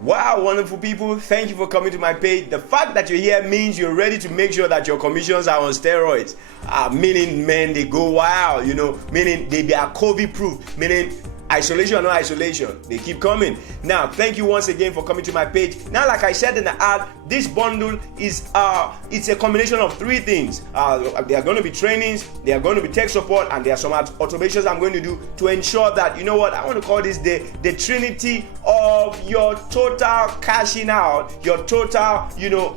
Wow, wonderful people. Thank you for coming to my page. The fact that you're here means you're ready to make sure that your commissions are on steroids. Meaning, men, they go wild, meaning they are COVID proof, meaning isolation or no isolation. They keep coming. Now, thank you once again for coming to my page. Now, like I said in the ad, this bundle is it's a combination of three things. There are going to be trainings, there are going to be tech support, and there are some automations I'm going to do to ensure that, I want to call this the trinity of your total cashing out, your total,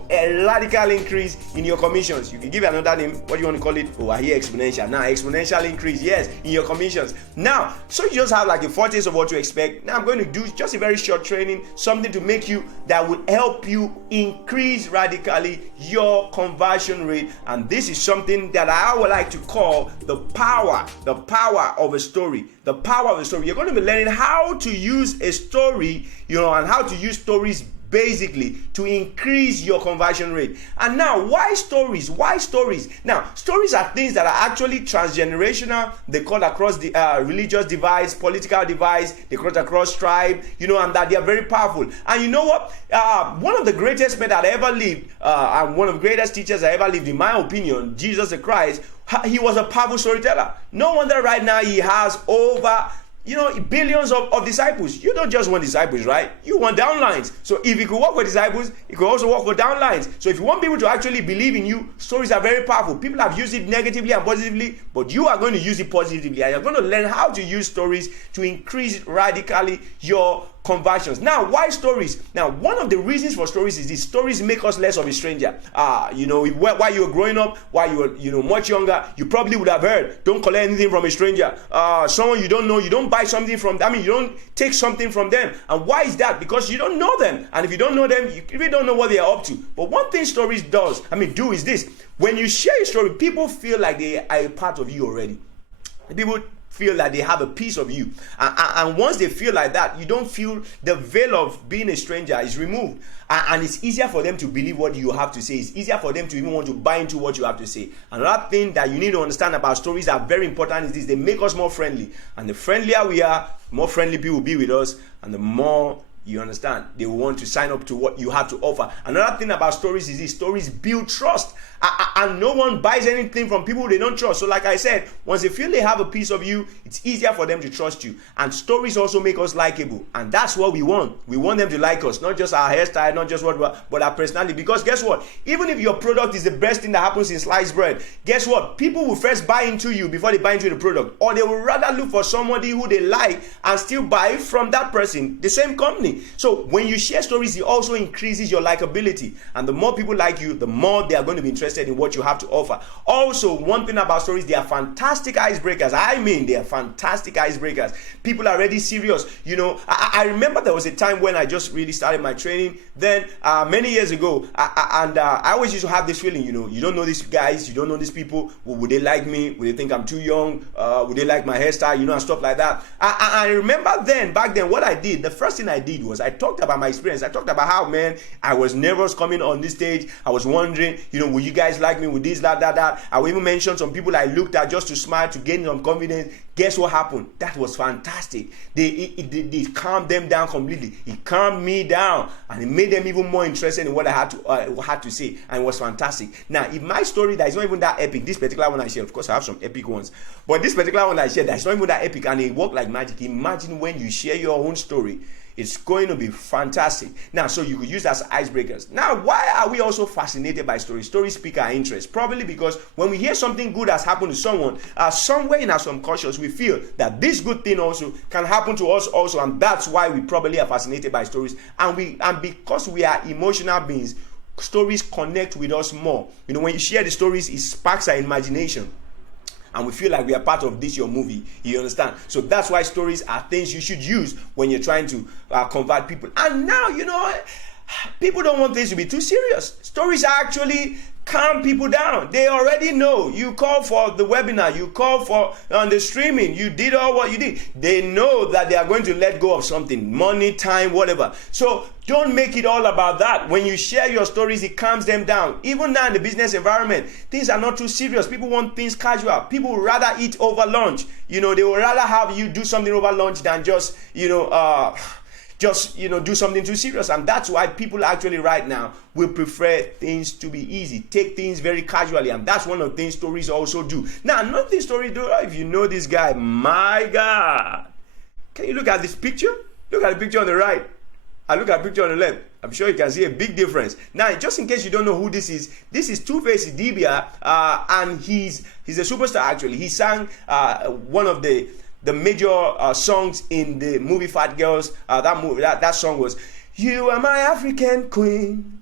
a radical increase in your commissions. You can give it another name. What do you want to call it? Oh, I hear exponential. Now, exponential increase, yes, in your commissions. Now, so you just have like a foretaste of what to expect. Now I'm going to do just a very short training, something to make you that will help you increase radically your conversion rate. And this is something that I would like to call the power of a story. The power of a story. You're going to be learning how to use a story, and how to use stories basically to increase your conversion rate. And now, why stories? Why stories? Now, stories are things that are actually transgenerational. They cut across the religious divides, political divides. They cut across tribe, and that they are very powerful. And you know what? One of the greatest men that ever lived, and one of the greatest teachers that ever lived, in my opinion, Jesus the Christ, he was a powerful storyteller. No wonder right now he has over billions of disciples. You don't just want disciples, right? You want downlines. So if you could work with disciples, you could also work with downlines. So if you want people to actually believe in you, stories are very powerful. People have used it negatively and positively, but you are going to use it positively. And you're going to learn how to use stories to increase radically your conversions. Now, why stories? Now, one of the reasons for stories is this: stories make us less of a stranger. While you were growing up, while you were much younger, you probably would have heard, don't collect anything from a stranger. Someone you don't know, you don't buy something from them. You don't take something from them. And why is that? Because you don't know them. And if you don't know them, you really don't know what they are up to. But one thing stories do is this: when you share a story, people feel like they are a part of you already. People feel like they have a piece of you, and once they feel like that, you don't feel the veil of being a stranger is removed, and it's easier for them to believe what you have to say. It's easier for them to even want to buy into what you have to say. Another thing that you need to understand about stories that are very important is this: they make us more friendly, and the friendlier we are, the more friendly people will be with us, and the more, you understand, they want to sign up to what you have to offer. Another thing about stories is this: stories build trust, and no one buys anything from people they don't trust. So like I said, once they feel they have a piece of you, it's easier for them to trust you. And stories also make us likable, and that's what we want. We want them to like us, not just our hairstyle, not just but our personality. Because guess what? Even if your product is the best thing that happens in sliced bread, guess what? People will first buy into you before they buy into the product, or they will rather look for somebody who they like and still buy from that person, the same company. So when you share stories, it also increases your likability, and the more people like you, the more they are going to be interested in what you have to offer. Also, one thing about stories, they are fantastic icebreakers. They are fantastic icebreakers. People are already serious. I remember there was a time when I just really started my training. Then many years ago, I always used to have this feeling. You don't know these guys, you don't know these people. Would they like me? Would they think I'm too young? Would they like my hairstyle? And stuff like that. I remember back then, what I did. The first thing I did was I talked about my experience. I talked about how, man, I was nervous coming on this stage. I was wondering, will you guys like me with this, that. I will even mention some people I looked at just to smile, to gain some confidence. Guess what happened? That was fantastic. They calmed them down completely. It calmed me down, and it made them even more interested in what I had to say, and it was fantastic. Now, if my story that is not even that epic, this particular one I shared, of course I have some epic ones, but this particular one I shared that's not even that epic, and it worked like magic. Imagine when you share your own story. It's going to be fantastic. Now, so you could use that as icebreakers. Now, why are we also fascinated by stories? Stories pique our interest. Probably because when we hear something good has happened to someone, somewhere in our subconscious, we feel that this good thing also can happen to us also, and that's why we probably are fascinated by stories. And because we are emotional beings, stories connect with us more. When you share the stories, it sparks our imagination, and we feel like we are part of this, your movie. You understand? So that's why stories are things you should use when you're trying to convert people. And now, people don't want things to be too serious. Stories actually calm people down. They already know. You call for the webinar, you call for on the streaming, you did all what you did. They know that they are going to let go of something, money, time, whatever. So don't make it all about that. When you share your stories, it calms them down. Even now in the business environment, things are not too serious. People want things casual. People would rather eat over lunch. They would rather have you do something over lunch than just, just do something too serious. And that's why people actually right now will prefer things to be easy, take things very casually. And that's one of the things stories also do. Now, another thing stories do, if you know this guy, my God, can you look at this picture? Look at the picture on the right. I look at the picture on the left. I'm sure you can see a big difference. Now, just in case you don't know who this is Two-Face Idibia, and he's a superstar actually. He sang one of the major songs in the movie Fat Girls. That song was, "You are my African queen,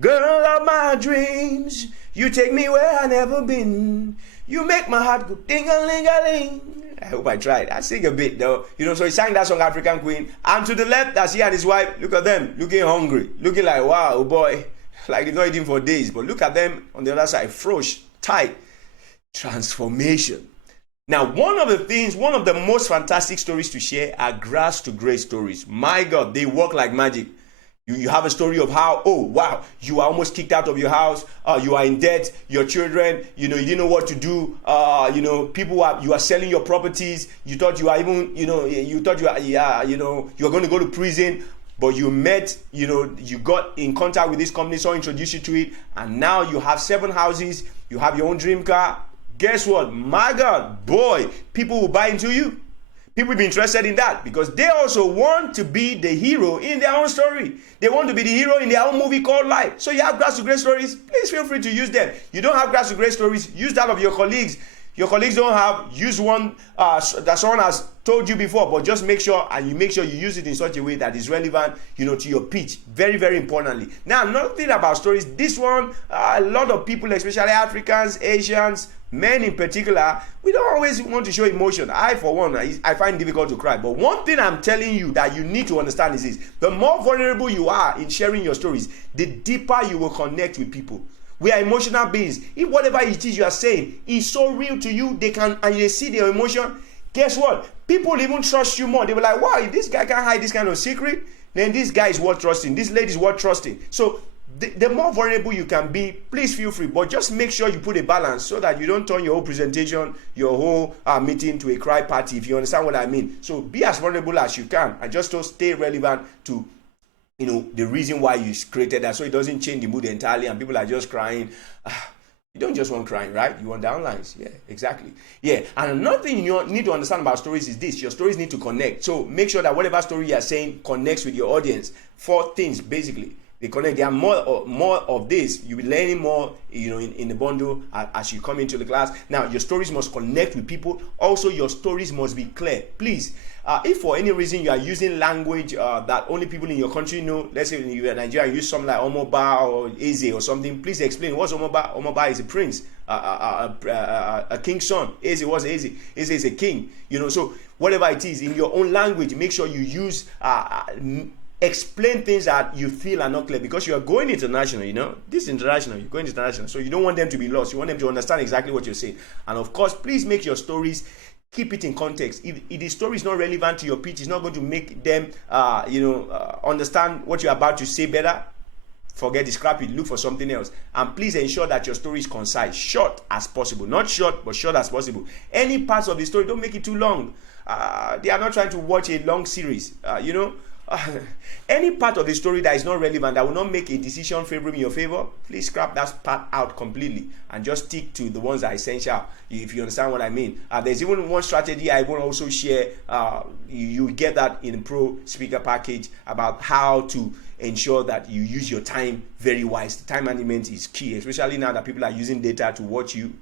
girl of my dreams. You take me where I never been. You make my heart go ding-a-ling-a-ling." I hope I tried. I sing a bit though. So he sang that song, African Queen. And to the left, that's he and his wife. Look at them, looking hungry. Looking like, wow, oh boy. Like they've not eaten for days. But look at them on the other side. Frosh, tight. Transformation. Now, one of the most fantastic stories to share are grass to grace stories. My God, they work like magic. You have a story of how, oh wow, you are almost kicked out of your house, you are in debt, your children, you didn't know what to do, you are selling your properties, you thought you are even, you are going to go to prison, but you met, you got in contact with this company, so introduced you to it, and now you have 7 houses, you have your own dream car. Guess what? My God, boy, people will buy into you. People will be interested in that because they also want to be the hero in their own story. They want to be the hero in their own movie called life. So you have grass to grace stories, please feel free to use them. You don't have grass to grace stories, use that of your colleagues. Your colleagues don't have, use one that someone has told you before, but just make sure you use it in such a way that is relevant, to your pitch. Very, very importantly. Now, another thing about stories, this one, a lot of people, especially Africans, Asians, men in particular, we don't always want to show emotion. I, for one, I find it difficult to cry. But one thing I'm telling you that you need to understand is this. The more vulnerable you are in sharing your stories, the deeper you will connect with people. We are emotional beings. If whatever it is you are saying is so real to you, and they see their emotion, guess what? People even trust you more. They will like, wow, if this guy can't hide this kind of secret, then this guy is worth trusting. This lady is worth trusting. So the more vulnerable you can be, please feel free. But just make sure you put a balance so that you don't turn your whole presentation, your whole meeting to a cry party, if you understand what I mean. So be as vulnerable as you can and just to stay relevant to the reason why you created that, so it doesn't change the mood entirely and people are just crying. You don't just want crying, right? You want downlines. Yeah, exactly. Yeah, and another thing you need to understand about stories is this. Your stories need to connect. So make sure that whatever story you are saying connects with your audience. 4 things, basically. They connect. There are more of this. You'll be learning more, in the bundle as you come into the class. Now, your stories must connect with people. Also, your stories must be clear. Please, if for any reason you are using language that only people in your country know, let's say you're in Nigeria, you use something like Omoba or Eze or something, please explain what's Omoba. Omoba is a prince, a king's son. Eze was Eze. Eze is a king. So whatever it is in your own language, make sure you use. Explain things that you feel are not clear because you are going international, this is international, you're going international, so you don't want them to be lost. You want them to understand exactly what you're saying. And of course, please make your stories, keep it in context. If the story is not relevant to your pitch, it's not going to make them understand what you're about to say better, forget it, scrap it, look for something else. And please ensure that your story is concise, short as possible. Not short, but short as possible. Any parts of the story, don't make it too long. They are not trying to watch a long series, any part of the story that is not relevant, that will not make a decision favoring your favor, please scrap that part out completely and just stick to the ones that are essential, if you understand what I mean. There's even one strategy I will also share. You get that in the Pro Speaker package about how to ensure that you use your time very wisely. Time management is key, especially now that people are using data to watch you.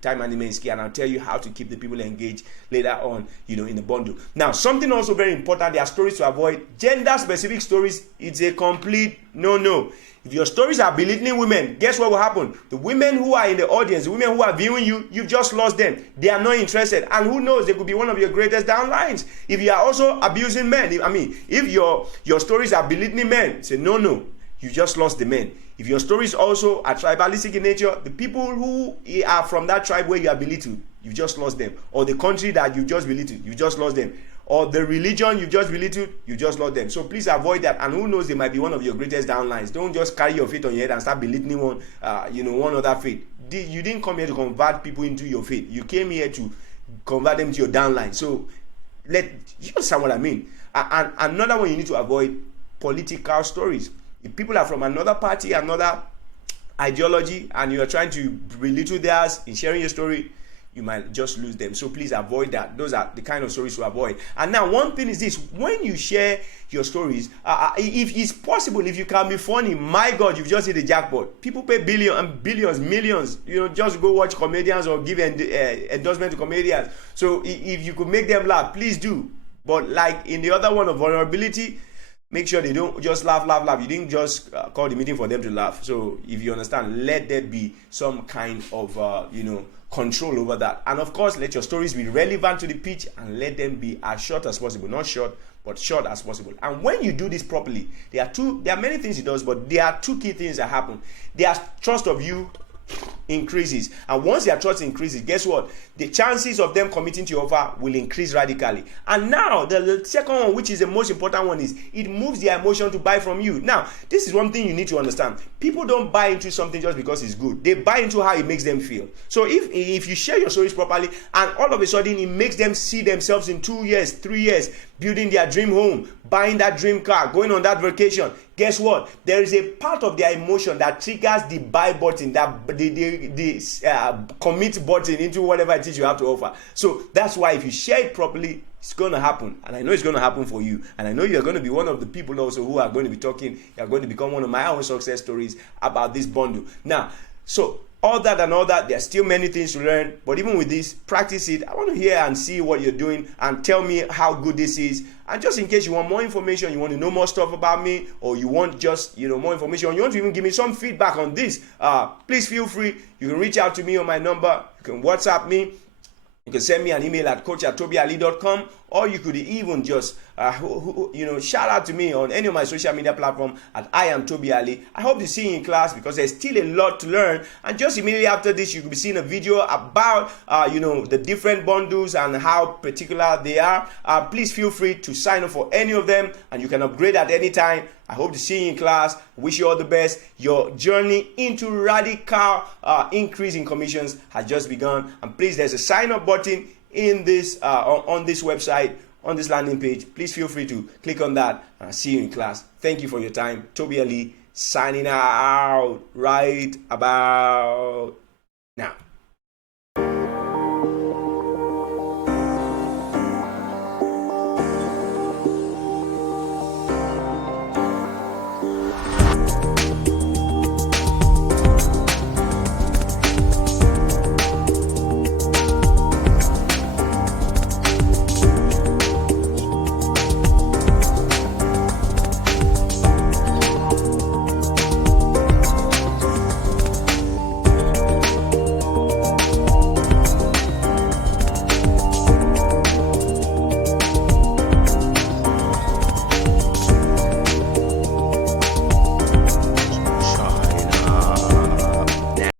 Time management is key, and I'll tell you how to keep the people engaged later on, in the bundle. Now, something also very important, there are stories to avoid. Gender-specific stories, it's a complete no-no. If your stories are belittling women, guess what will happen? The women who are in the audience, the women who are viewing you, you've just lost them. They are not interested. And who knows, they could be one of your greatest downlines. If you are also abusing men, if your stories are belittling men, say no, you just lost the men. If your stories also are tribalistic in nature, the people who are from that tribe where you are belittled, you've just lost them. Or the country that you've just belittled, you've just lost them. Or the religion you've just belittled, you just lost them. So please avoid that. And who knows, they might be one of your greatest downlines. Don't just carry your faith on your head and start belittling one other faith. You didn't come here to convert people into your faith. You came here to convert them to your downline. So You understand what I mean? And another one you need to avoid: political stories. If people are from another party, another ideology, and you are trying to belittle theirs in sharing your story, you might just lose them. So please avoid that. Those are the kind of stories to avoid. And now, one thing is this: when you share your stories, if it's possible, if you can be funny, my God, you've just hit the jackpot. People pay billions, millions, just go watch comedians or give endorsement to comedians. So if you could make them laugh, please do. But like in the other one of vulnerability, make sure they don't just laugh. You didn't just call the meeting for them to laugh. So if you understand, let there be some kind of control over that. And of course, let your stories be relevant to the pitch, and let them be as short as possible. Not short, but short as possible. And when you do this properly, there are many things it does, but there are two key things that happen. Their trust of you increases, and once their trust increases, guess what? The chances of them committing to your offer will increase radically. And now the second one, which is the most important one, is it moves their emotion to buy from you. Now, this is one thing you need to understand: people don't buy into something just because it's good. They buy into how it makes them feel. So if you share your stories properly, and all of a sudden it makes them see themselves in 2 years, 3 years building their dream home, buying that dream car, going on that vacation, guess what? There is a part of their emotion that triggers the buy button, that the commit button into whatever it is you have to offer. So that's why if you share it properly, it's going to happen. And I know it's going to happen for you. And I know you're going to be one of the people also who are going to be talking. You're going to become one of my own success stories about this bundle. Now, so all that, there's still many things to learn. But even with this, practice it. I want to hear and see what you're doing and tell me how good this is. And just in case you want more information, you want to know more stuff about me, or you want just more information, or you want to even give me some feedback on this, please feel free. You can reach out to me on my number. You can WhatsApp me. You can send me an email at coach@tobyali.com, or you could even just shout out to me on any of my social media platforms at I am Toby Ali. I hope to see you in class, because there's still a lot to learn. And just immediately after this, you could be seeing a video about the different bundles and how particular they are. Please feel free to sign up for any of them, and you can upgrade at any time. I hope to see you in class. Wish you all the best. Your journey into radical increase in commissions has just begun. And please, there's a sign up button in this on this website, on this landing page. Please feel free to click on that, and I'll see you in class. Thank you for your time. Toby Ali signing out right about now.